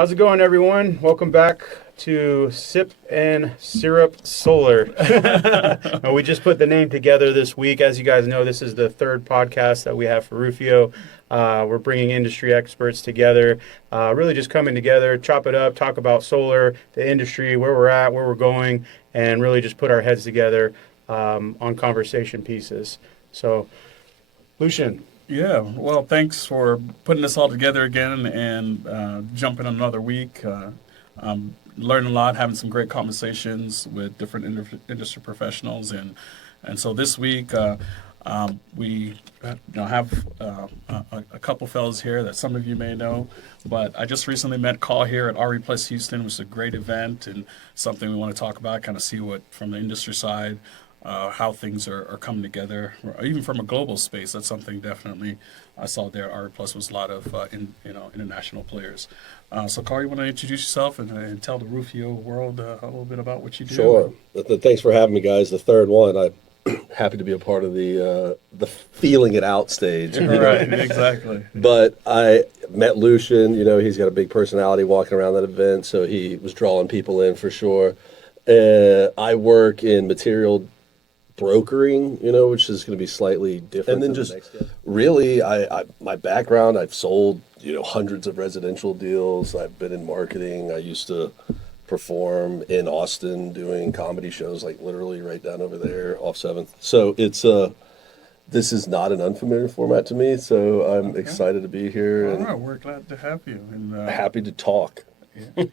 How's it going, everyone? Welcome back to Sip and Syrup Solar. We just put the name together this week. As you guys know, this is the third podcast that we have for Rufio. We're bringing industry experts together, really just coming together, chop it up, talk about solar, the industry, where we're at, where we're going, and really just put our heads together on conversation pieces. So, Lucien. Yeah, well, thanks for putting this all together again and jumping another week. Learning a lot, having some great conversations with different industry professionals, and so this week we have a couple fellows here that some of you may know, but I just recently met Carl here at RE Plus Houston, which was a great event and something we want to talk about, kind of see what from the industry side. How things are coming together, or even from a global space. That's something definitely I saw there at RE Plus was a lot of international players. So, Carl, you want to introduce yourself and tell the Rufio world a little bit about what you do? Sure. Thanks for having me, guys. The third one. I'm happy to be a part of the feeling it out stage. Right, exactly. But I met Lucien. He's got a big personality walking around that event, so he was drawing people in for sure. I work in material brokering, which is going to be slightly different. And then just really, my background, I've sold, hundreds of residential deals. I've been in marketing. I used to perform in Austin doing comedy shows, like literally right down over there off 7th. So it's this is not an unfamiliar format to me. So I'm excited to be here. All and right, we're glad to have you. And happy to talk. Yeah.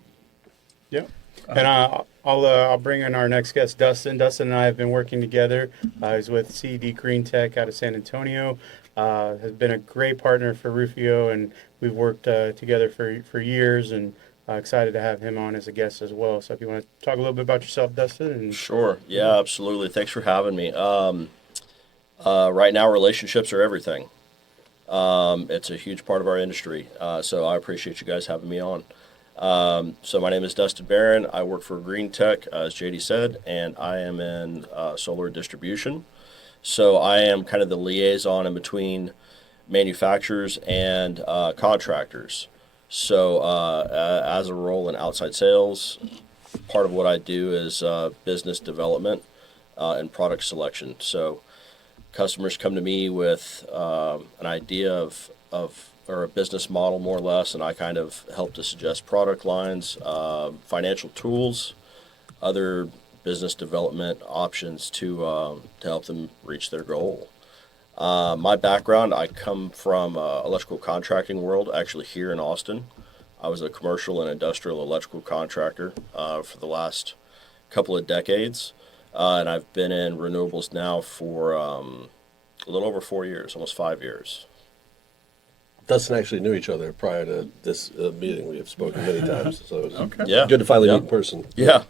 Yep. And I'll bring in our next guest, Dustin. Dustin and I have been working together. He's with CED Green Tech out of San Antonio. Has been a great partner for Rufio, and we've worked together for years. And excited to have him on as a guest as well. So if you want to talk a little bit about yourself, Dustin. And Sure. Yeah, absolutely. Thanks for having me. Right now, relationships are everything. It's a huge part of our industry. So I appreciate you guys having me on. So my name is Dustin Barron. I work for Green Tech, as JD said, and I am in solar distribution. So I am kind of the liaison in between manufacturers and contractors. So as a role in outside sales, part of what I do is business development and product selection. So customers come to me with an idea of or a business model, more or less, and I kind of help to suggest product lines, financial tools, other business development options to help them reach their goal. My background, I come from electrical contracting world, actually here in Austin. I was a commercial and industrial electrical contractor for the last couple of decades, and I've been in renewables now for a little over 4 years, almost 5 years. Dustin actually knew each other prior to this meeting. We have spoken many times, so it was good to finally meet in person. Yeah,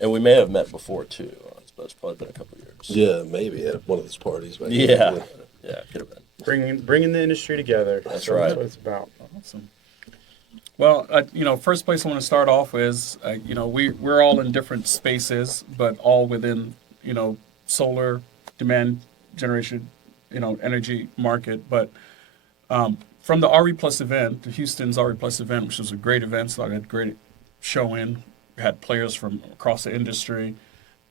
and we may have met before too. It's probably been a couple of years. Yeah, maybe at one of those parties. Yeah, could have been. bringing the industry together. That's right. That's what it's about. Awesome. Well, first place I want to start off is, we're all in different spaces, but all within, solar demand generation, energy market. But from the RE Plus event, the Houston's RE Plus event, which was a great event, so I had a great showing. We had players from across the industry,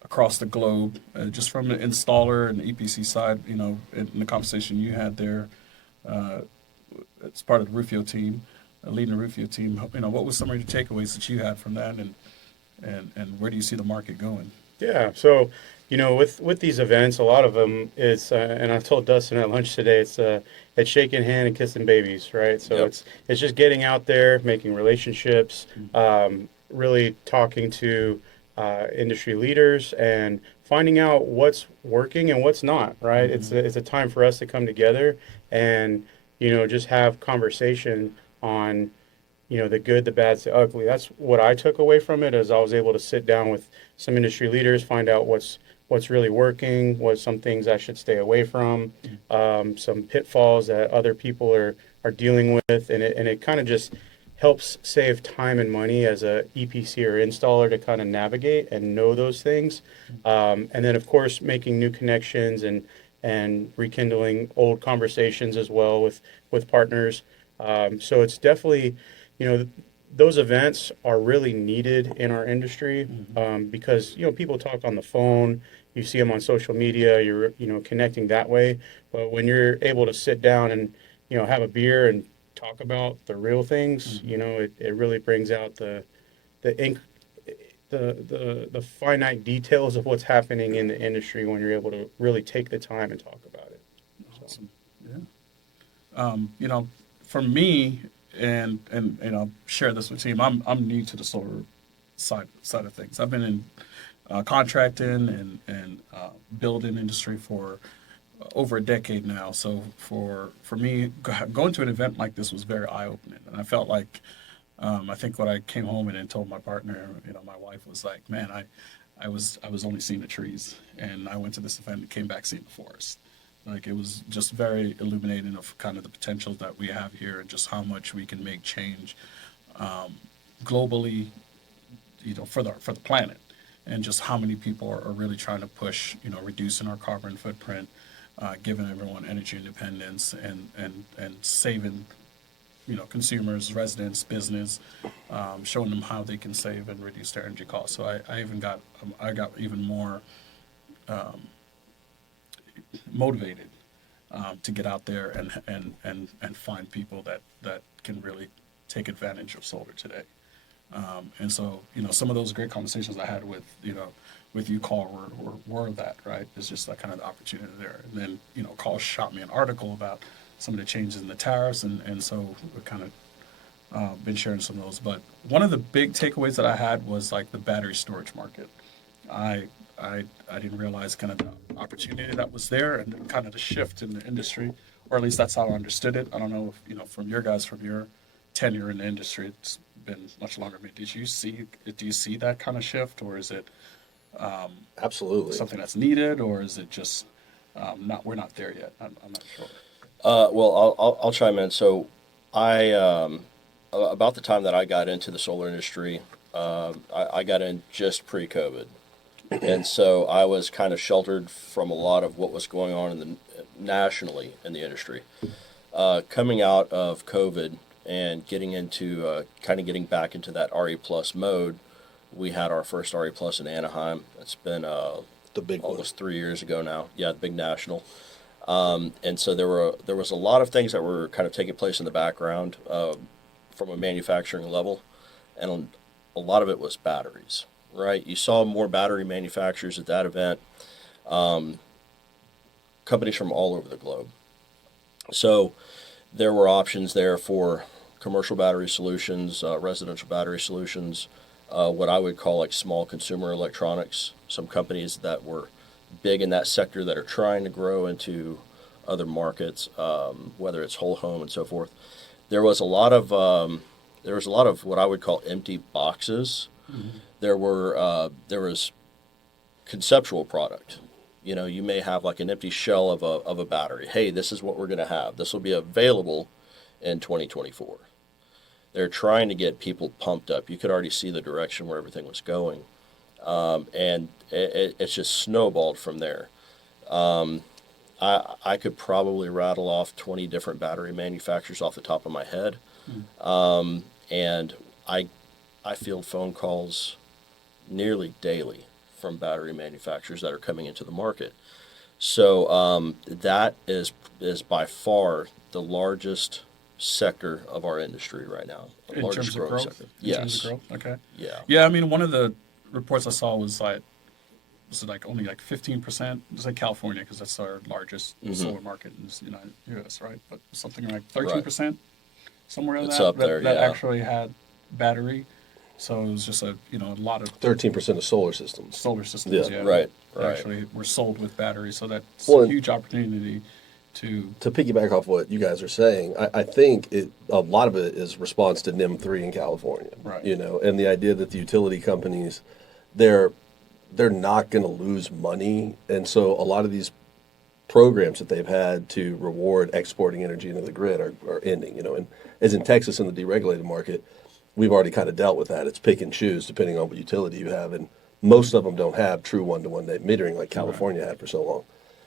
across the globe, just from the installer and the EPC side, in the conversation you had there as part of the Rufio team, leading the Rufio team. What was some of the takeaways that you had from that, and where do you see the market going? Yeah, so with these events, a lot of them is, and I told Dustin at lunch today, it's shaking hand and kissing babies, right? So it's just getting out there, making relationships, really talking to industry leaders and finding out what's working and what's not, right? It's a time for us to come together and just have conversation on the good, the bad, the ugly. That's what I took away from it, as I was able to sit down with some industry leaders, find out what's really working, what some things I should stay away from, some pitfalls that other people are dealing with, and it kind of just helps save time and money as a EPC or installer to kind of navigate and know those things, and then of course making new connections and rekindling old conversations as well with partners. So it's definitely those events are really needed in our industry, because people talk on the phone, you see them on social media, you're connecting that way. But when you're able to sit down and have a beer and talk about the real things, it really brings out the inc- the finite details of what's happening in the industry when you're able to really take the time and talk about it. Awesome. Yeah. For me, and I'll share this with team. I'm new to the solar side of things. I've been in contracting and building industry for over a decade now. So for me, going to an event like this was very eye opening, and I felt like I think when I came home and told my partner, my wife was like, "Man, I was only seeing the trees, and I went to this event and came back seeing the forest." Like it was just very illuminating of kind of the potential that we have here and just how much we can make change globally, for the planet, and just how many people are really trying to push, reducing our carbon footprint, giving everyone energy independence, and saving, consumers, residents, business, showing them how they can save and reduce their energy costs. So I got even more motivated to get out there and find people that can really take advantage of solar today. And so, some of those great conversations I had with you, Carl, were that, right? It's just that kind of the opportunity there. And then, Carl shot me an article about some of the changes in the tariffs, and so we're kind of been sharing some of those. But one of the big takeaways that I had was like the battery storage market. I didn't realize kind of the opportunity that was there and kind of the shift in the industry, or at least that's how I understood it. I don't know if, from your tenure in the industry, it's been much longer. I mean, do you see that kind of shift, or is it Absolutely. something that's needed, or is it just we're not there yet? I'm not sure. Well, I'll chime in. So about the time that I got into the solar industry, I got in just pre-COVID. And so I was kind of sheltered from a lot of what was going on nationally in the industry. Coming out of COVID and getting into getting back into that RE Plus mode, we had our first RE Plus in Anaheim. It's been The big one. almost 3 years ago now. Yeah, the big national. And so there was a lot of things that were kind of taking place in the background from a manufacturing level, and a lot of it was batteries. Right, you saw more battery manufacturers at that event, companies from all over the globe. So there were options there for commercial battery solutions, residential battery solutions, what I would call like small consumer electronics. Some companies that were big in that sector that are trying to grow into other markets, whether it's whole home and so forth. There was a lot of what I would call empty boxes. There was conceptual product. You may have like an empty shell of a battery. Hey, this is what we're going to have. This will be available in 2024. They're trying to get people pumped up. You could already see the direction where everything was going, and it's just snowballed from there. I could probably rattle off 20 different battery manufacturers off the top of my head, and I field phone calls nearly daily from battery manufacturers that are coming into the market. So that is by far the largest sector of our industry right now. The In largest terms of growing growth? sector. In Yes. terms of growth? Okay. Yeah. Yeah, I mean, one of the reports I saw was like only like 15%. It's like California, because that's our largest solar market in the U.S., right? But something like 13%, somewhere in It's that, up there, that yeah. actually had battery. So it was just a lot of 13% of solar systems. solar systems. Yeah. Yeah, Right. actually were sold with batteries. So that's Well, a huge opportunity to. To piggyback off what you guys are saying, I think a lot of it is response to NEM 3 in California. Right. And the idea that the utility companies, they're not going to lose money, and so a lot of these programs that they've had to reward exporting energy into the grid are ending. And as in Texas in the deregulated market, we've already kind of dealt with that. It's pick and choose depending on what utility you have, and most of them don't have true one-to-one net metering like California had for so long.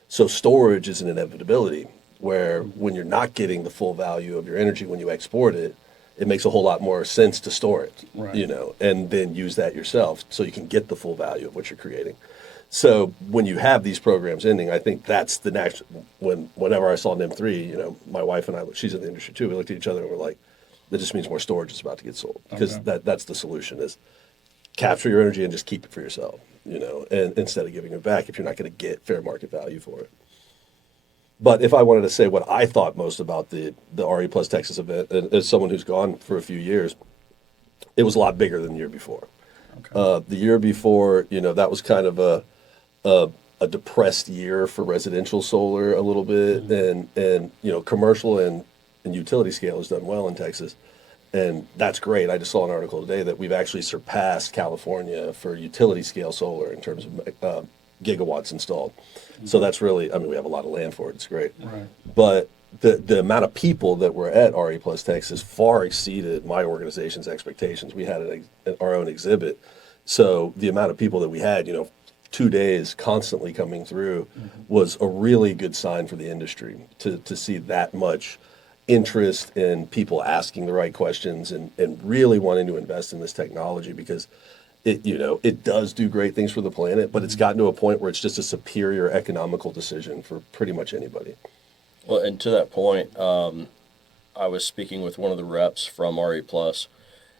So storage is an inevitability where when you're not getting the full value of your energy when you export it, it makes a whole lot more sense to store it, Right. you know, and then use that yourself so you can get the full value of what you're creating. So when you have these programs ending, I think that's the next. Whenever I saw NIM3, you know, my wife and I, she's in the industry too. We looked at each other and we're like, that just means more storage is about to get sold, because Okay. that's the solution: is capture your energy and just keep it for yourself, you know, and instead of giving it back if you're not going to get fair market value for it. But if I wanted to say what I thought most about the RE Plus Texas event, and as someone who's gone for a few years, it was a lot bigger than the year before. Okay. The year before, you know, that was kind of a depressed year for residential solar a little bit, and you know, commercial and utility scale has done well in Texas, and that's great. I just saw an article today that we've actually surpassed California for utility scale solar in terms of gigawatts installed. So that's really, I mean, we have a lot of land for it. It's great. Right. But the amount of people that were at RE Plus Texas far exceeded my organization's expectations. We had our own exhibit. So the amount of people that we had, you know, 2 days constantly coming through was a really good sign for the industry to see that much interest in people asking the right questions and really wanting to invest in this technology, because it, you know, it does do great things for the planet, but it's gotten to a point where it's just a superior economical decision for pretty much anybody. Well, and to that point, I was speaking with one of the reps from RE Plus,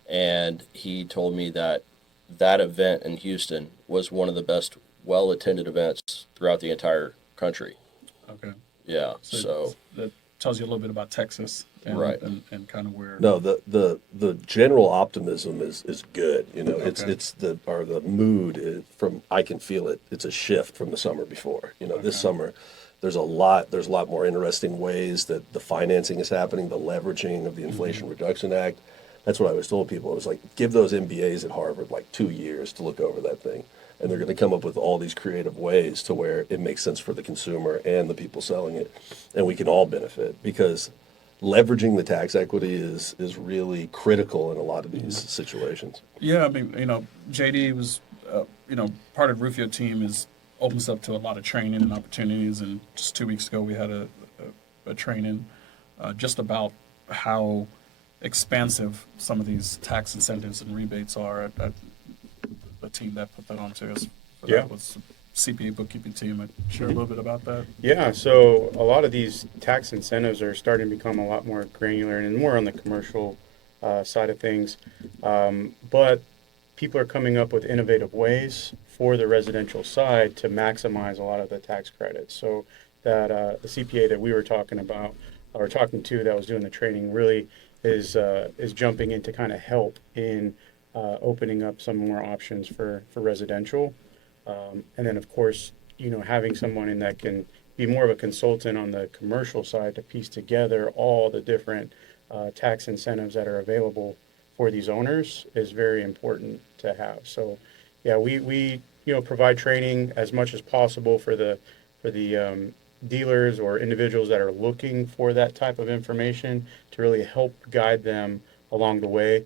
and he told me that that event in Houston was one of the best well-attended events throughout the entire country. Okay. Yeah, so that tells you a little bit about Texas, and, Right. and kind of where. No, the general optimism is good. You know, Okay. it's the mood is from, I can feel it. It's a shift from the summer before. You know, this Okay. summer there's a lot more interesting ways that the financing is happening, the leveraging of the Inflation Reduction Act. That's what I was told people. It was like, give those MBAs at Harvard like 2 years to look over that thing, and they're going to come up with all these creative ways to where it makes sense for the consumer and the people selling it, and we can all benefit, because leveraging the tax equity is really critical in a lot of these situations. Yeah, I mean, you know, JD was, you know, part of Rufio team is opens up to a lot of training and opportunities. And just 2 weeks ago, we had a training just about how expansive some of these tax incentives and rebates are at the team that put that on to us. So Yeah. That was CPA bookkeeping team. I'd share a little bit about that. Yeah, so a lot of these tax incentives are starting to become a lot more granular and more on the commercial side of things. But people are coming up with innovative ways for the residential side to maximize a lot of the tax credits. So that the CPA that we were talking about, or talking to, that was doing the training, really is jumping in to kind of help in opening up some more options for residential. And then, of course, you know, having someone in that can be more of a consultant on the commercial side to piece together all the different tax incentives that are available for these owners is very important to have. So, yeah, we you know, provide training as much as possible for the dealers or individuals that are looking for that type of information to really help guide them along the way.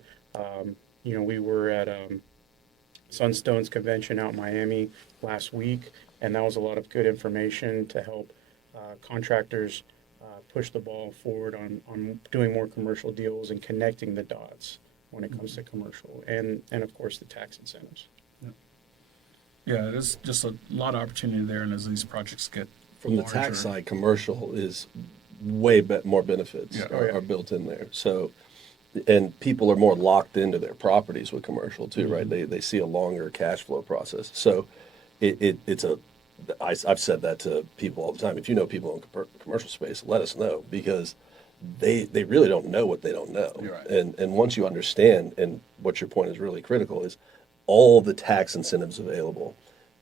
You know, we were at Sunstone's convention out in Miami last week, and that was a lot of good information to help contractors push the ball forward on doing more commercial deals and connecting the dots when it comes to commercial and of course the tax incentives. Yeah, there's just a lot of opportunity there, and as these projects get From the larger, tax side, commercial is way more benefits Yeah. Oh, yeah. are built in there. So, and people are more locked into their properties with commercial too, right? They see a longer cash flow process. So, it's a. I've said that to people all the time. If you know people in commercial space, let us know, because they really don't know what they don't know. You're right. And once you understand, and what your point is really critical is all the tax incentives available.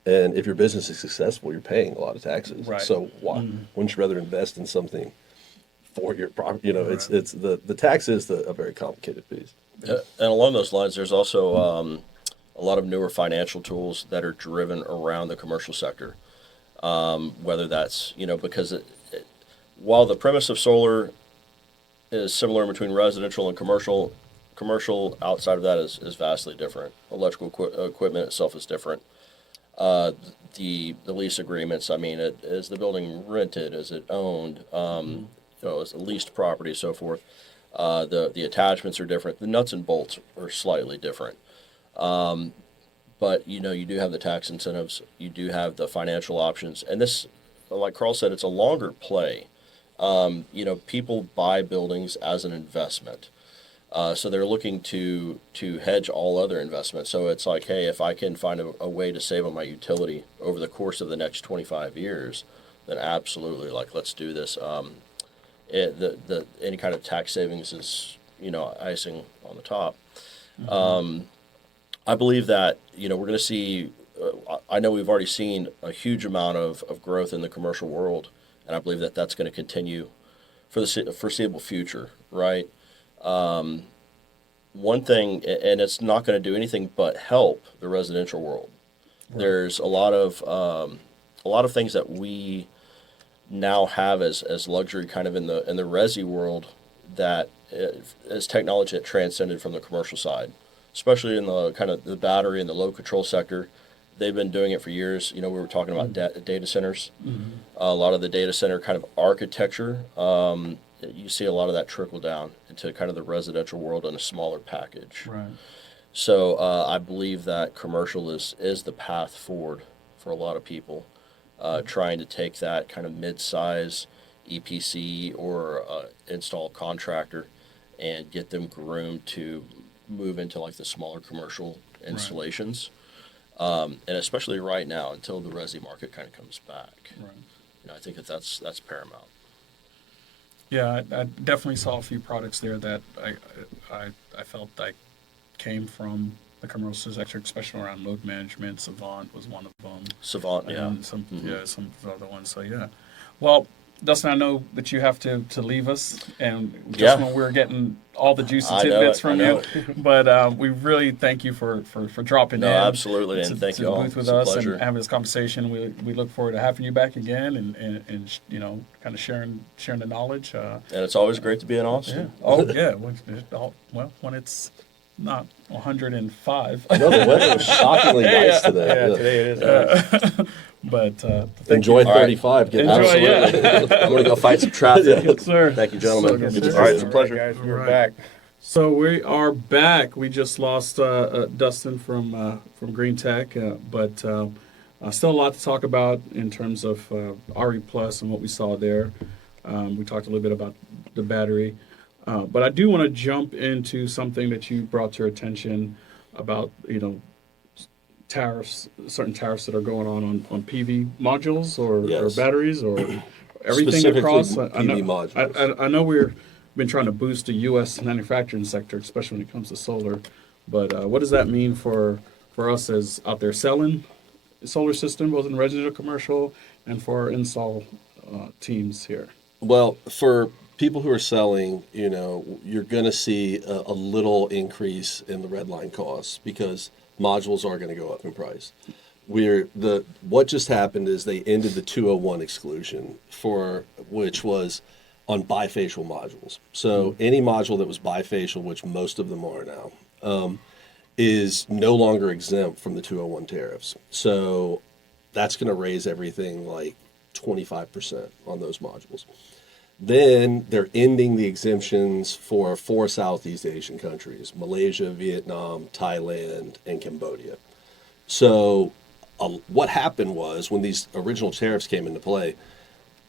And if your business is successful, you're paying a lot of taxes. Right. So why wouldn't you rather invest in something for your property? You know, Right. it's the tax is a very complicated piece. And along those lines, there's also a lot of newer financial tools that are driven around the commercial sector. Whether that's, you know, because while the premise of solar is similar between residential and commercial outside of that is vastly different. Electrical equipment itself is different. The lease agreements, I mean, is the building rented? Is it owned? You know, is it leased property, so forth. The attachments are different. The nuts and bolts are slightly different. But you do have the tax incentives. You do have the financial options, and this, like Carl said, it's a longer play. People buy buildings as an investment. So they're looking to hedge all other investments. So it's like, hey, if I can find a way to save on my utility over the course of the next 25 years, then absolutely, like, let's do this. Any kind of tax savings is, icing on the top. I believe that, we're going to see, I know we've already seen a huge amount of growth in the commercial world, and I believe that that's going to continue for the foreseeable future, right? One thing, and it's not going to do anything but help the residential world. Right. There's a lot of things that we now have as luxury, kind of in the resi world, that is technology that transcended from the commercial side, especially in the kind of the battery and the load control sector. They've been doing it for years. We were talking about data centers. Mm-hmm. A lot of the data center kind of architecture. You see a lot of that trickle down into kind of the residential world in a smaller package. Right. So I believe that commercial is the path forward for a lot of people, trying to take that kind of mid-size EPC or install contractor and get them groomed to move into like the smaller commercial installations. Right. And especially right now, until the resi market kind of comes back. Right. I think that's paramount. Yeah, I definitely saw a few products there that I felt like came from the commercial sector, especially around load management. Savant was one of them. Savant, yeah. And some other ones. So yeah. Well, Dustin, I know that you have to leave us, and just when we're getting all the juicy tidbits from you, but we really thank you for dropping in. Absolutely, and thank you all. Booth with us and having this conversation. We look forward to having you back again, and kind of sharing the knowledge. And it's always great to be in Austin. Yeah. Oh yeah. Well, when it's not 105. I know the weather was shockingly nice today. Yeah, today it is. But enjoy 35. Enjoy, absolutely. I'm going to go fight some traffic. Yes, sir. Thank you, gentlemen. So, all right, it's a pleasure. Guys, we're back. So we are back. We just lost Dustin from Green Tech, but still a lot to talk about in terms of RE Plus and what we saw there. We talked a little bit about the battery, but I do want to jump into something that you brought to your attention about tariffs, certain tariffs that are going on PV modules or batteries or everything across. modules. I know we've been trying to boost the U.S. manufacturing sector, especially when it comes to solar. But what does that mean for us as out there selling solar system, both in residential, commercial, and for our install teams here? Well, for people who are selling, you're going to see a little increase in the red line costs because modules are going to go up in price. What just happened is they ended the 201 exclusion which was on bifacial modules. So any module that was bifacial, which most of them are now, is no longer exempt from the 201 tariffs. So that's going to raise everything like 25% on those modules. Then they're ending the exemptions for 4 Southeast Asian countries: Malaysia, Vietnam, Thailand, and Cambodia. So what happened was when these original tariffs came into play,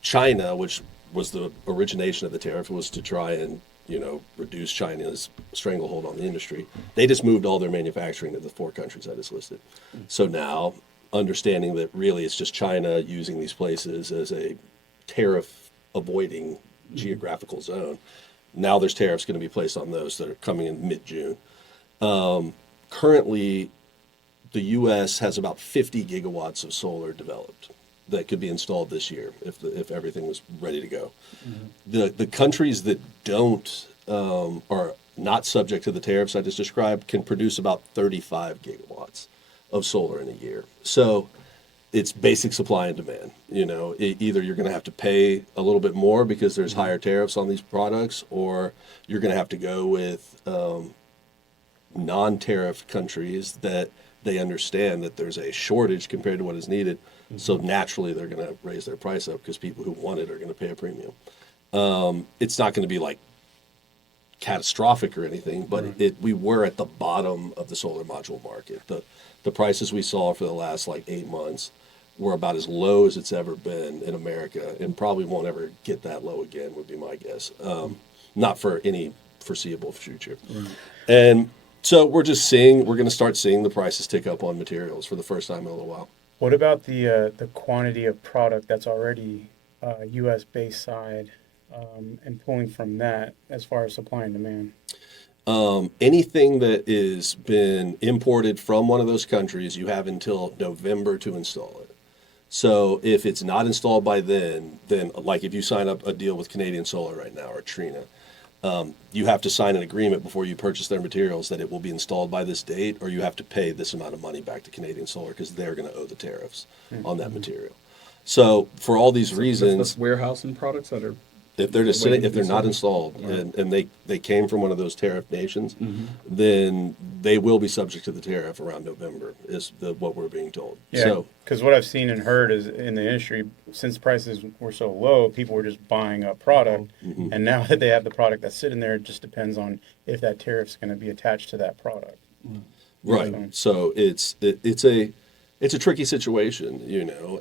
China, which was the origination of the tariff, was to try and reduce China's stranglehold on the industry. They just moved all their manufacturing to the 4 countries I just listed. So now, understanding that really it's just China using these places as a tariff avoiding geographical zone. Now there's tariffs going to be placed on those that are coming in mid-June. Currently, the U.S. has about 50 gigawatts of solar developed that could be installed this year if everything was ready to go. Mm-hmm. The countries that don't are not subject to the tariffs I just described can produce about 35 gigawatts of solar in a year. So it's basic supply and demand. Either you're going to have to pay a little bit more because there's higher tariffs on these products, or you're going to have to go with non-tariff countries that they understand that there's a shortage compared to what is needed. Mm-hmm. So naturally, they're going to raise their price up because people who want it are going to pay a premium. It's not going to be like catastrophic or anything, but we were at the bottom of the solar module market. The prices we saw for the last like 8 months were about as low as it's ever been in America, and probably won't ever get that low again, would be my guess. Not for any foreseeable future. And so we're going to start seeing the prices tick up on materials for the first time in a little while. What about the quantity of product that's already U.S. based side, and pulling from that as far as supply and demand? Anything that is been imported from one of those countries, you have until November to install it. So if it's not installed by then like if you sign up a deal with Canadian Solar right now or Trina, you have to sign an agreement before you purchase their materials that it will be installed by this date, or you have to pay this amount of money back to Canadian Solar because they're going to owe the tariffs on that material. So for all these reasons, That's warehousing products that are if they're just sitting, waiting if they're to be not sold. installed and they came from one of those tariff nations, then they will be subject to the tariff around November, is what we're being told. Yeah, So because what I've seen and heard is in the industry, since prices were so low, people were just buying up product, and now that they have the product that's sitting there, it just depends on if that tariff's going to be attached to that product. right, so it's a tricky situation,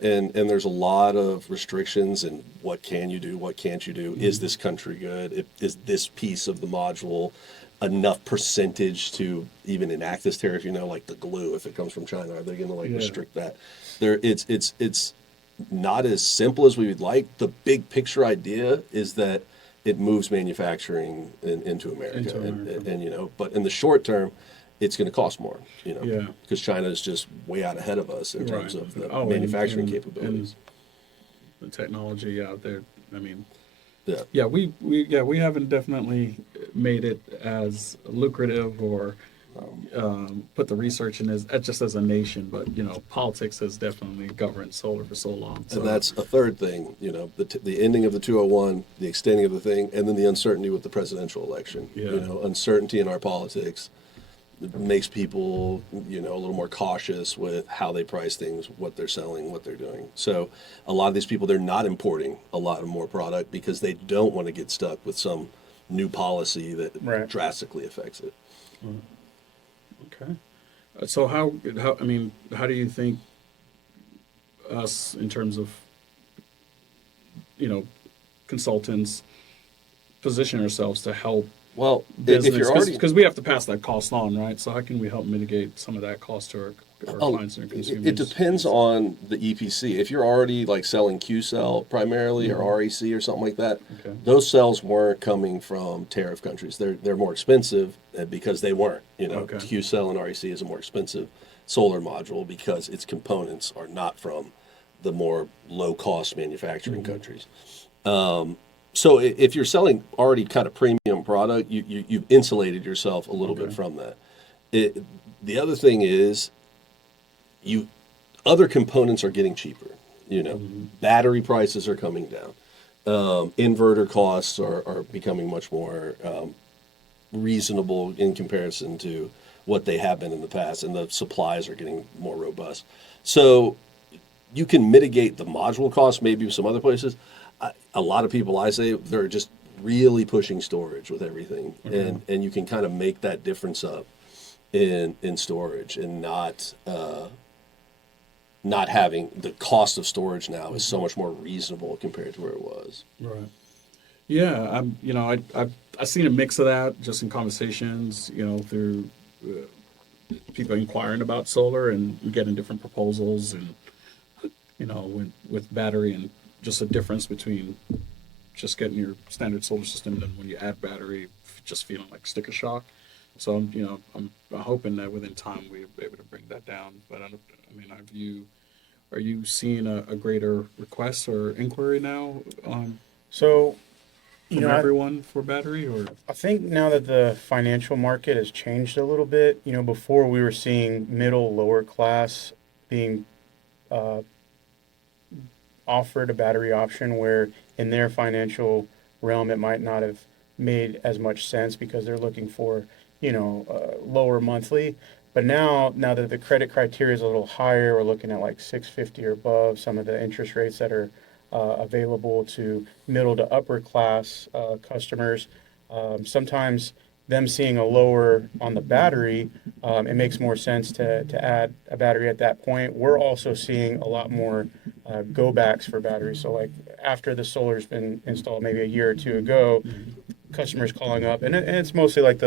and there's a lot of restrictions and what can you do, what can't you do? Is this country good? Is this piece of the module enough percentage to even enact this tariff? Like the glue, if it comes from China, are they going to restrict that? It's not as simple as we would like. The big picture idea is that it moves manufacturing into America, and but in the short term, it's going to cost more, because China is just way out ahead of us in terms of the manufacturing capabilities. And the technology out there. I mean, Yeah. we haven't definitely made it as lucrative or put the research in as just as a nation, but politics has definitely governed solar for so long. So. And that's a third thing, the ending of the 201, the extending of the thing, and then the uncertainty with the presidential election. Uncertainty in our politics makes people, a little more cautious with how they price things, what they're selling, what they're doing. So a lot of these people, they're not importing a lot of more product because they don't want to get stuck with some new policy that drastically affects it. Okay. So how do you think us, in terms of, consultants, position ourselves to help Well, business? if you're already, Because we have to pass that cost on, right? So how can we help mitigate some of that cost to our clients and our consumers? it depends on the EPC. If you're already like selling Q-cell primarily or REC or something like that, those cells weren't coming from tariff countries. They're more expensive because they weren't. Q-cell and REC is a more expensive solar module because its components are not from the more low-cost manufacturing countries. So if you're selling already kind of premium product, you've insulated yourself a little bit from that. The other thing is, other components are getting cheaper. Battery prices are coming down. Inverter costs are becoming much more reasonable in comparison to what they have been in the past, and the supplies are getting more robust. So you can mitigate the module cost maybe with some other places. A lot of people, I say, they're just really pushing storage with everything, and you can kind of make that difference up in storage, and not having the cost of storage now is so much more reasonable compared to where it was. Right. Yeah, I've seen a mix of that just in conversations, through people inquiring about solar and getting different proposals, and with battery, and just a difference between just getting your standard solar system and when you add battery, just feeling like sticker shock. So I'm hoping that within time we'll be able to bring that down. But are you seeing a greater request or inquiry now So, from everyone for battery? Or I think now that the financial market has changed a little bit, before we were seeing middle, lower class being offered a battery option where in their financial realm it might not have made as much sense because they're looking for lower monthly. But now that the credit criteria is a little higher, we're looking at like 650 or above. Some of the interest rates that are available to middle to upper class customers, Sometimes them seeing a lower on the battery, it makes more sense to add a battery at that point. We're also seeing a lot more go backs for batteries. So like after the solar's been installed maybe a year or two ago, customers calling up, and it's mostly like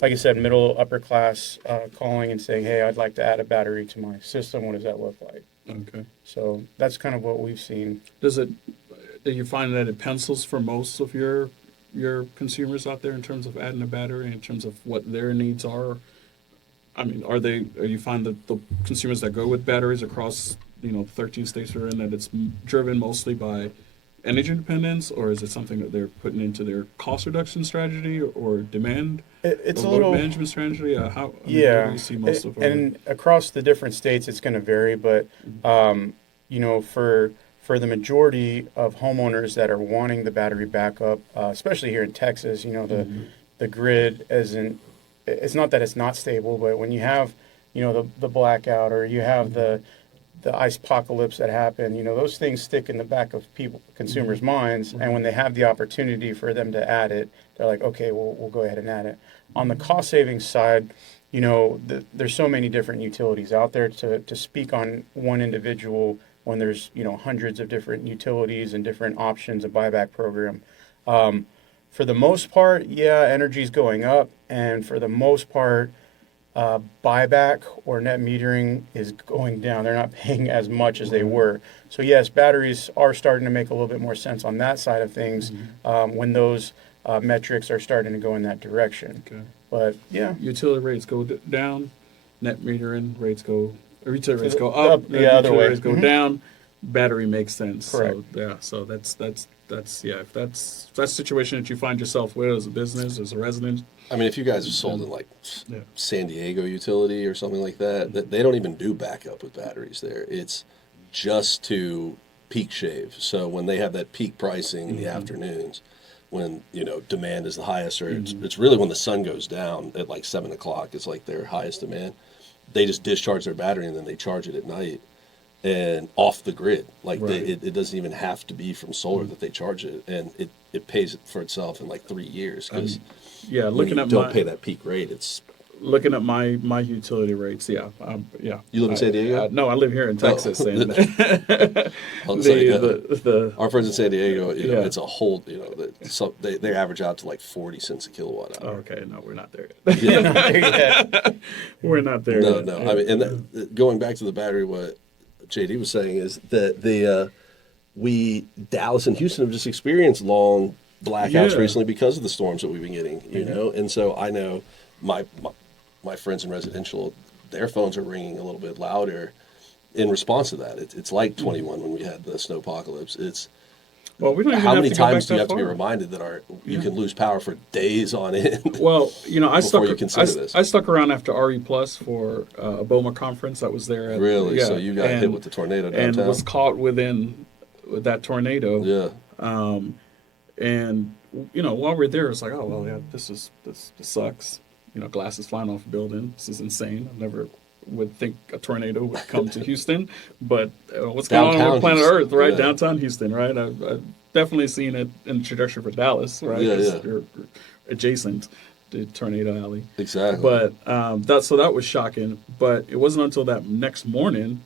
like I said, middle upper class calling and saying, hey, I'd like to add a battery to my system. What does that look like? Okay. So that's kind of what we've seen. Do you find that it pencils for most of your consumers out there in terms of adding a battery, in terms of what their needs are? I mean, are you find that the consumers that go with batteries across, 13 states we're in, that it's driven mostly by energy independence, or is it something that they're putting into their cost reduction strategy or demand It's or a load little, management strategy? Where yeah. do you see most of And across the different states, it's going to vary, but for the majority of homeowners that are wanting the battery backup, especially here in Texas, the grid isn't. It's not that it's not stable, but when you have, the blackout or you have the ice apocalypse that happen, those things stick in the back of consumers' minds, and when they have the opportunity for them to add it, they're like, okay, we'll go ahead and add it. On the cost savings side, there's so many different utilities out there to speak on one individual when there's hundreds of different utilities and different options, a buyback program. For the most part, yeah, energy's going up, and for the most part, buyback or net metering is going down. They're not paying as much as they were. So yes, batteries are starting to make a little bit more sense on that side of things when those metrics are starting to go in that direction. Okay. But yeah, Utility rates go down, net metering rates go, or utility rates go Up, up, the other utility way. rates go Mhm. down. Battery makes sense. Correct. So yeah, so that's yeah. If that's the situation that you find yourself with as a business, as a resident, I mean, if you guys have sold in like Yeah. San Diego utility or something like that, they don't even do backup with batteries there. It's just to peak shave. So when they have that peak pricing in the afternoons, when demand is the highest, or it's really when the sun goes down at like 7 o'clock, it's like their highest demand. They just discharge their battery and then they charge it at night and off the grid. Like Right. it doesn't even have to be from solar that they charge it, and it pays for itself in like 3 years because yeah, when looking you at don't pay that peak rate, it's my utility rates, yeah, yeah. You live in San Diego? No, I live here in Texas, and I'll say, the our friends in San Diego, Yeah. it's a whole, they average out to like 40 cents a kilowatt hour. okay, no, we're not there yet. yeah. We're not there No, yet. no. I mean, and going back to the battery, what JD was saying is that Dallas and Houston have just experienced long blackouts Yeah. recently because of the storms that we've been getting, and so I know my friends in residential, their phones are ringing a little bit louder in response to that. It's like 21 when we had the snowpocalypse. It's Well, we don't even how have many to go back times do you that have to be far. reminded that you can lose power for days on end? Well, I Before you consider this. I stuck around after RE Plus for a BOMA conference that was there. Really? Yeah, So you got hit with the tornado and downtown? was caught with that tornado. Yeah. And while we're there, it's like, oh well, yeah, this sucks. Glass is flying off a building. This is insane. I never would think a tornado would come to Houston, but what's going on Downtown with planet Houston, Earth, right? yeah. Downtown Houston, right? I've definitely seen it in the trajectory for Dallas, right? Yeah, 'Cause yeah. you're adjacent to Tornado Alley. Exactly. But that was shocking. But it wasn't until that next morning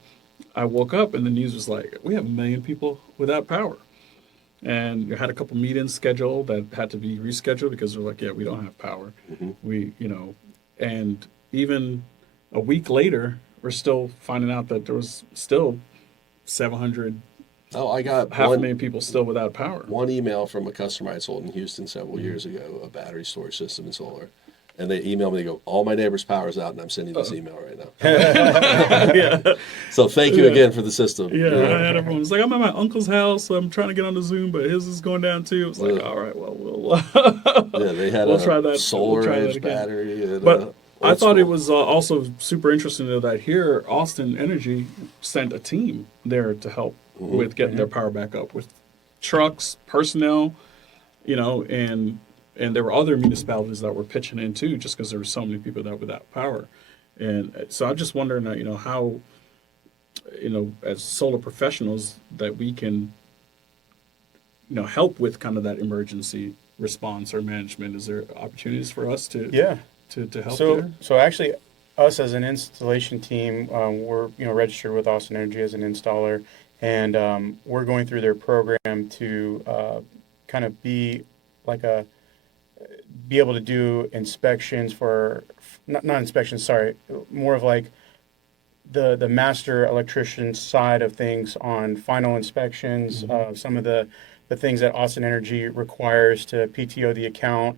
I woke up and the news was like, we have 1 million people without power. And you had a couple meetings scheduled that had to be rescheduled because they're like, yeah, we don't have power. We, and even a week later, we're still finding out that there was still 700, I got half a million people still without power. one email from a customer I sold in Houston several years ago, a battery storage system and solar. And they emailed me, they go, all my neighbors' power's out, and I'm sending this email right now. Yeah. So thank you again for the system. Yeah, I had everyone. It's like, I'm at my uncle's house. So I'm trying to get on the Zoom, but his is going down too. It's like, Yeah. all right, well, Yeah, they had We'll a try that. solar We'll try that edge again. battery. And, But I old thought it school. was also super interesting though that here Austin Energy sent a team there to help with getting their power back up with trucks, personnel, and there were other municipalities that were pitching in too, just because there were so many people that were without power. And so I'm just wondering, how, as solar professionals, that we can, help with kind of that emergency response or management? Is there opportunities for us to Yeah. to help So, there? so actually, us as an installation team, we're registered with Austin Energy as an installer, and we're going through their program to kind of be able to do inspections for not inspections, sorry, more of like the master electrician side of things on final inspections, some of the things that Austin Energy requires to PTO the account.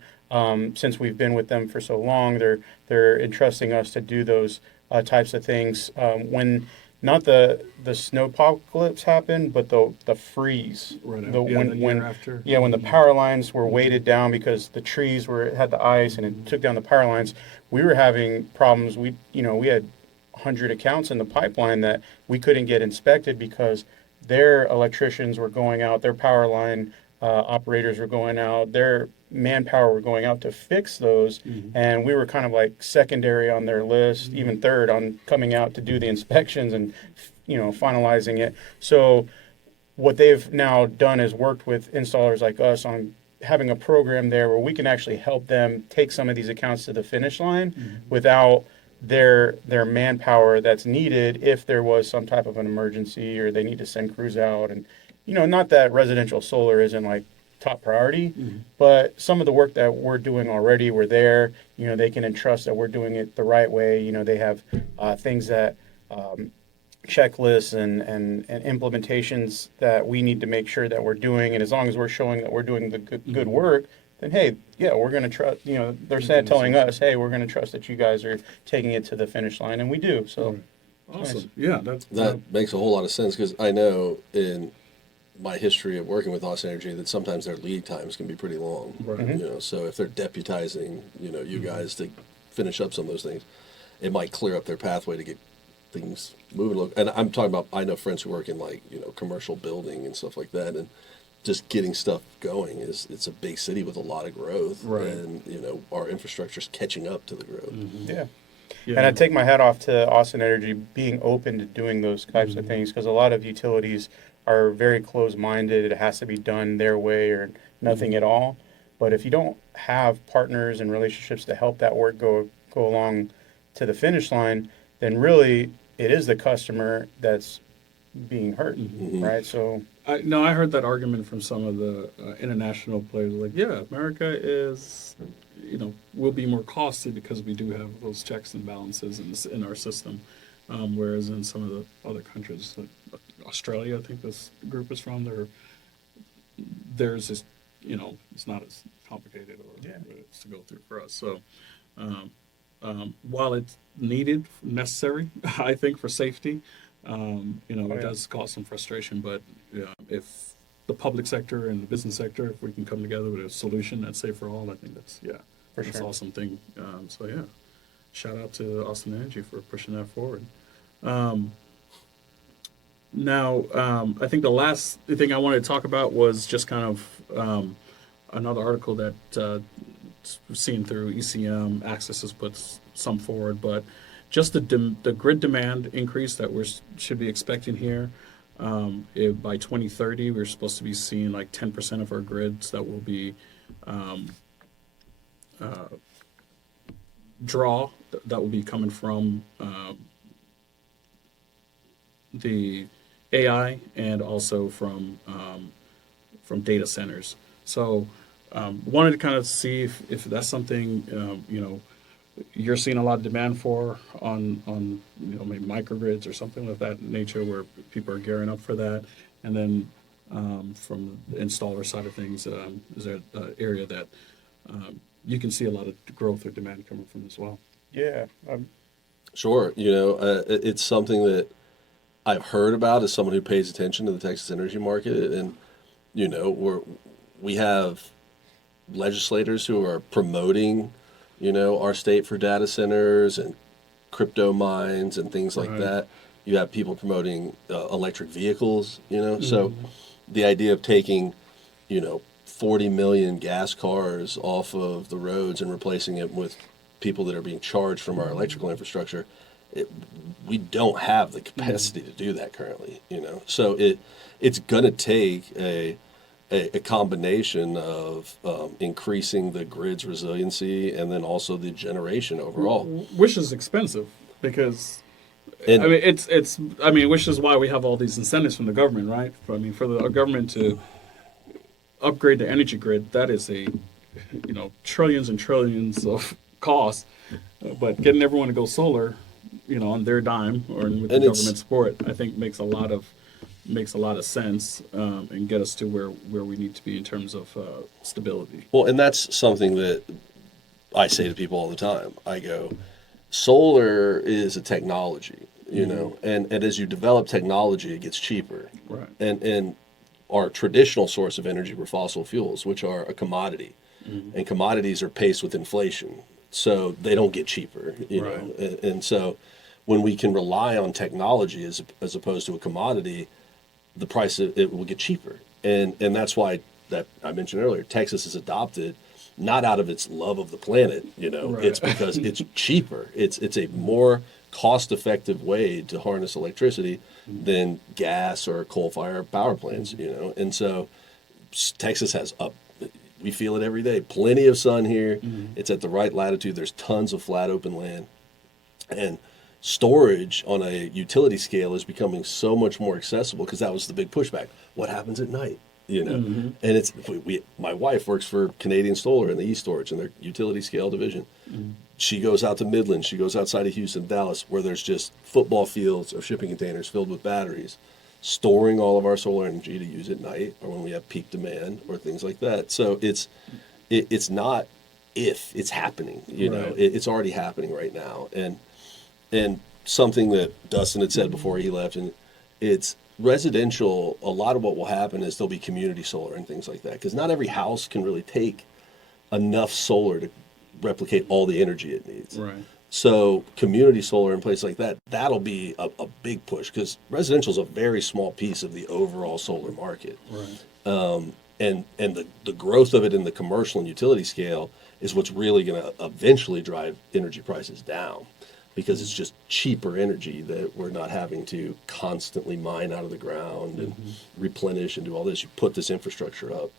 Since we've been with them for so long, they're entrusting us to do those types of things when not the snowpocalypse happened, but the freeze. Right. The Yeah, the year when after. yeah, when the power lines were weighted down because the trees had the ice and it took down the power lines, we were having problems. We had 100 accounts in the pipeline that we couldn't get inspected because their electricians were going out, their power line operators were going out, their manpower were going out to fix those, and we were kind of like secondary on their list, even third on coming out to do the inspections and finalizing it. So what they've now done is worked with installers like us on having a program there where we can actually help them take some of these accounts to the finish line without their manpower that's needed if there was some type of an emergency or they need to send crews out. And not that residential solar isn't like top priority, but some of the work that we're doing already, we're there. They can entrust that we're doing it the right way. They have things that checklists and implementations that we need to make sure that we're doing. And as long as we're showing that we're doing the good work, then hey, yeah, we're going to trust. They're telling us, hey, we're going to trust that you guys are taking it to the finish line, and we do. So, Awesome. nice. Yeah, That makes a whole lot of sense because I know in my history of working with Austin Energy that sometimes their lead times can be pretty long. Right. So if they're deputizing, you guys to finish up some of those things, it might clear up their pathway to get things moving. And I'm talking about, I know friends who work in like commercial building and stuff like that, and just getting stuff going it's a big city with a lot of growth, Right. and our infrastructure's catching up to the growth. Yeah. Yeah. And I take my hat off to Austin Energy being open to doing those types of things because a lot of utilities are very closed-minded. It has to be done their way or nothing at all. But if you don't have partners and relationships to help that work go along to the finish line, then really it is the customer that's being hurt, right? So I heard that argument from some of the international players. Like, yeah, America is, will be more costly because we do have those checks and balances in our system, whereas in some of the other countries, like Australia, I think this group is from, theirs is, it's not as complicated or it's to go through for us. So, while it's needed, necessary, I think for safety. It does cause some frustration, but if the public sector and the business sector, if we can come together with a solution that's safe for all, I think that's For that's sure. an awesome thing. Shout out to Austin Energy for pushing that forward. I think the last thing I wanted to talk about was just kind of another article that we've seen through ECM. Access has put some forward, but just the grid demand increase that we should be expecting here. By 2030, we're supposed to be seeing like 10% of our grids that will be that will be coming from the AI and also from data centers. So wanted to kind of see if that's something you're seeing a lot of demand for on maybe microgrids or something of that nature where people are gearing up for that. And then from the installer side of things, is there an area that you can see a lot of growth or demand coming from as well? yeah, Sure. It's something that I've heard about as someone who pays attention to the Texas energy market, and we have legislators who are promoting our state for data centers and crypto mines and things like Right. that. You have people promoting electric vehicles, so the idea of taking 40 million gas cars off of the roads and replacing it with people that are being charged from our electrical infrastructure, we don't have the capacity to do that currently, so it's going to take a a combination of increasing the grid's resiliency and then also the generation overall. Which is expensive because And I mean which is why we have all these incentives from the government, right? I mean, for the government to upgrade the energy grid, that is a trillions and trillions of costs. But getting everyone to go solar, on their dime or with the And it's- government support, I think makes a lot of sense and get us to where we need to be in terms of stability. well, and that's something that I say to people all the time. I go, solar is a technology, and as you develop technology, it gets cheaper. Right. And our traditional source of energy were fossil fuels, which are a commodity, and commodities are paced with inflation, so they don't get cheaper, know. And so when we can rely on technology as opposed to a commodity, the price it will get cheaper, and that's why that I mentioned earlier, Texas has adopted, not out of its love of the planet, Right. it's because it's cheaper. It's a more cost-effective way to harness electricity than gas or coal-fired power plants, And so Texas has we feel it every day. Plenty of sun here. It's at the right latitude. There's tons of flat open land, and storage on a utility scale is becoming so much more accessible because that was the big pushback. What happens at night? And it's my wife works for Canadian Solar in the e-storage in their utility scale division. She goes out to Midland. She goes outside of Houston, Dallas, where there's just football fields of shipping containers filled with batteries, storing all of our solar energy to use at night or when we have peak demand or things like that. So it's not if, it's happening. Right. It's already happening right now. And something that Dustin had said before he left, and it's residential, a lot of what will happen is there'll be community solar and things like that, because not every house can really take enough solar to replicate all the energy it needs. Right. So community solar in places like that, that'll be a big push, because residential is a very small piece of the overall solar market. Right. And the growth of it in the commercial and utility scale is what's really going to eventually drive energy prices down, because it's just cheaper energy that we're not having to constantly mine out of the ground and replenish and do all this. You put this infrastructure up,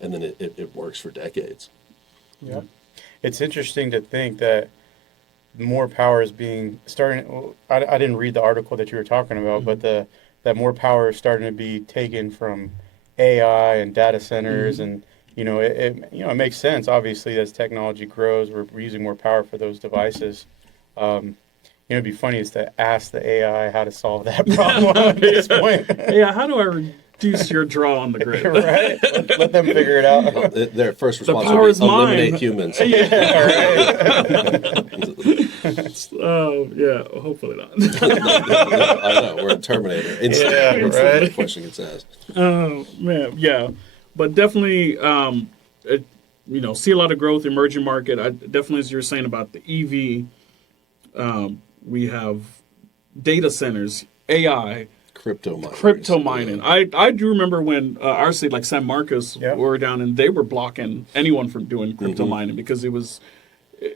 and then it works for decades. Yep. It's interesting to think that more power is being starting. I didn't read the article that you were talking about, but that more power is starting to be taken from AI and data centers, and it makes sense. Obviously, as technology grows, we're using more power for those devices. It'd be funny is to ask the AI how to solve that problem at this point. Yeah, how do I reduce your draw on the grid? Right? Let them figure it out. Their first response power would is be eliminate mine. humans. Oh, yeah, hopefully not. I know, we're a Terminator. Instantly. Yeah, That's the right. question gets asked. Oh, man, yeah. But definitely, see a lot of growth, emerging market. Definitely, as you were saying about the EV, we have data centers, AI, Crypto mining. crypto mining. I do remember when our city, like San Marcos, Yep. were down and they were blocking anyone from doing crypto mining because it was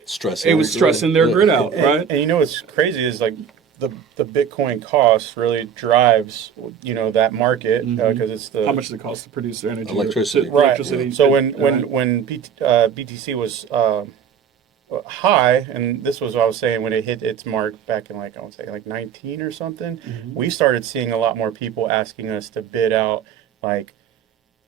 Stressing. stressing their grid out, right? And what's crazy is like the Bitcoin cost really drives that market because it's the How much does it cost to produce their energy? Electricity. right. Electricity. So when Right. BTC was high, and this was what I was saying when it hit its mark back in I would say 19 or something, we started seeing a lot more people asking us to bid out like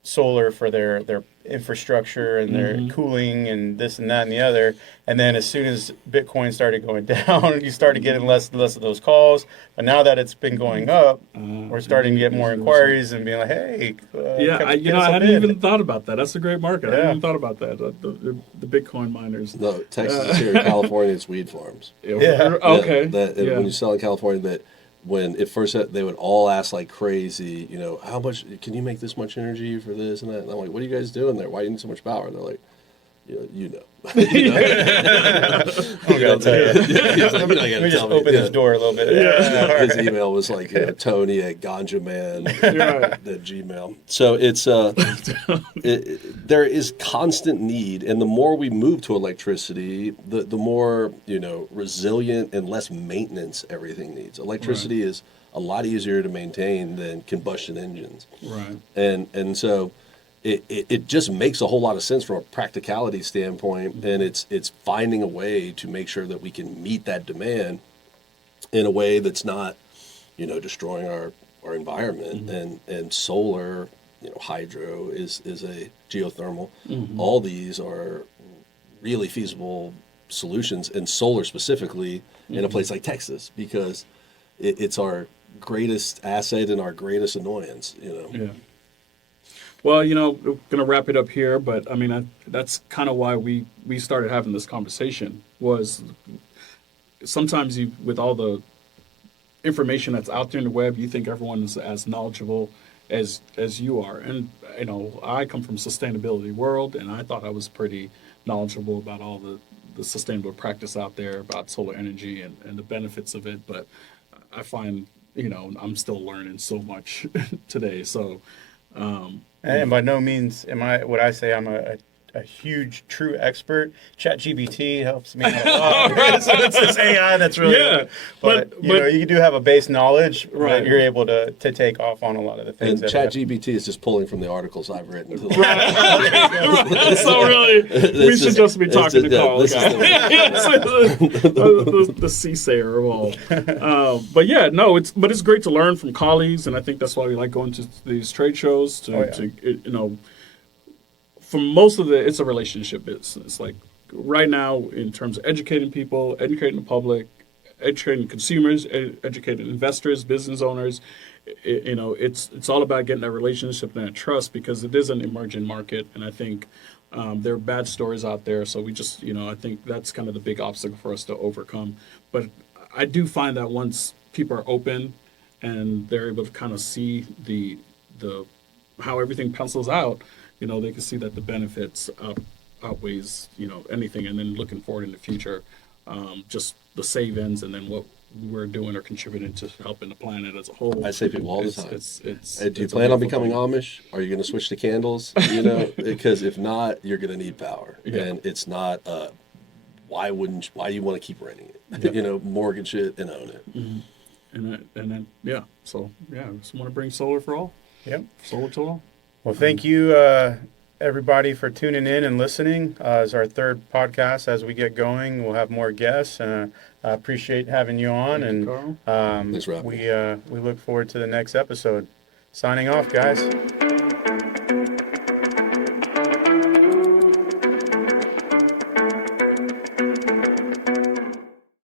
solar for their infrastructure and their cooling and this and that and the other. And then as soon as Bitcoin started going down, you started getting less and less of those calls. But now that it's been going up, we're starting to get more inquiries and being like, hey, Yeah, I hadn't even thought about that. That's a great market. I hadn't Yeah. even thought about that. The Bitcoin miners. No, Texas is here. California, it's weed farms. Yeah. Okay. Yeah, when you sell in California, that when it first they would all ask like crazy, how much can you make this much energy for this and that? And I'm like, what are you guys doing there? Why do you need so much power? And they're like, you know. I'm gonna tell you. Let me just open this door a little bit. Yeah. His email was like Tony at ganjaman Right. at Gmail. So it's there is constant need, and the more we move to electricity, the more resilient and less maintenance everything needs. Electricity is a lot easier to maintain than combustion engines. Right. And so it just makes a whole lot of sense from a practicality standpoint, and it's finding a way to make sure that we can meet that demand in a way that's not, destroying our environment. And solar, hydro is a geothermal. All these are really feasible solutions, and solar specifically in a place like Texas, because it's our greatest asset and our greatest annoyance. Yeah. Well, we're going to wrap it up here, but I mean, that's kind of why we started having this conversation. Was sometimes with all the information that's out there in the web, you think everyone is as knowledgeable as you are. And I come from sustainability world, and I thought I was pretty knowledgeable about all the sustainable practice out there about solar energy and the benefits of it. But I find I'm still learning so much today. So. And by no means would I say I'm a huge true expert. ChatGPT helps me out a lot. Right? So it's this AI that's really good. But you do have a base knowledge, right? That you're able to take off on a lot of the things. And ChatGPT is just pulling from the articles I've written. Right. So really, we should just be talking to Carl, the soothsayer of all. But yeah, no, it's great to learn from colleagues, and I think that's why we like going to these trade shows to for most of it's a relationship business. Like right now, in terms of educating people, educating the public, educating consumers, educating investors, business owners, it's all about getting that relationship and that trust, because it is an emerging market, and I think there are bad stories out there. So we just, I think that's kind of the big obstacle for us to overcome. But I do find that once people are open and they're able to kind of see the how everything pencils out, they can see that the benefits outweighs, anything. And then looking forward in the future, just the savings and then what we're doing or contributing to helping the planet as a whole. I say people all the time. Do you it's plan on becoming Amish? Are you going to switch to candles? Because if not, you're going to need power. Yeah. And it's not, why do you want to keep renting it? Mortgage it and own it. Mm-hmm. And then, yeah. So, yeah, just want to bring solar for all. Yep. Solar to all. Well, thank you, everybody, for tuning in and listening. As our third podcast, as we get going, we'll have more guests. I appreciate having you on, Thank you, and Thanks for having me. we look forward to the next episode. Signing off, guys.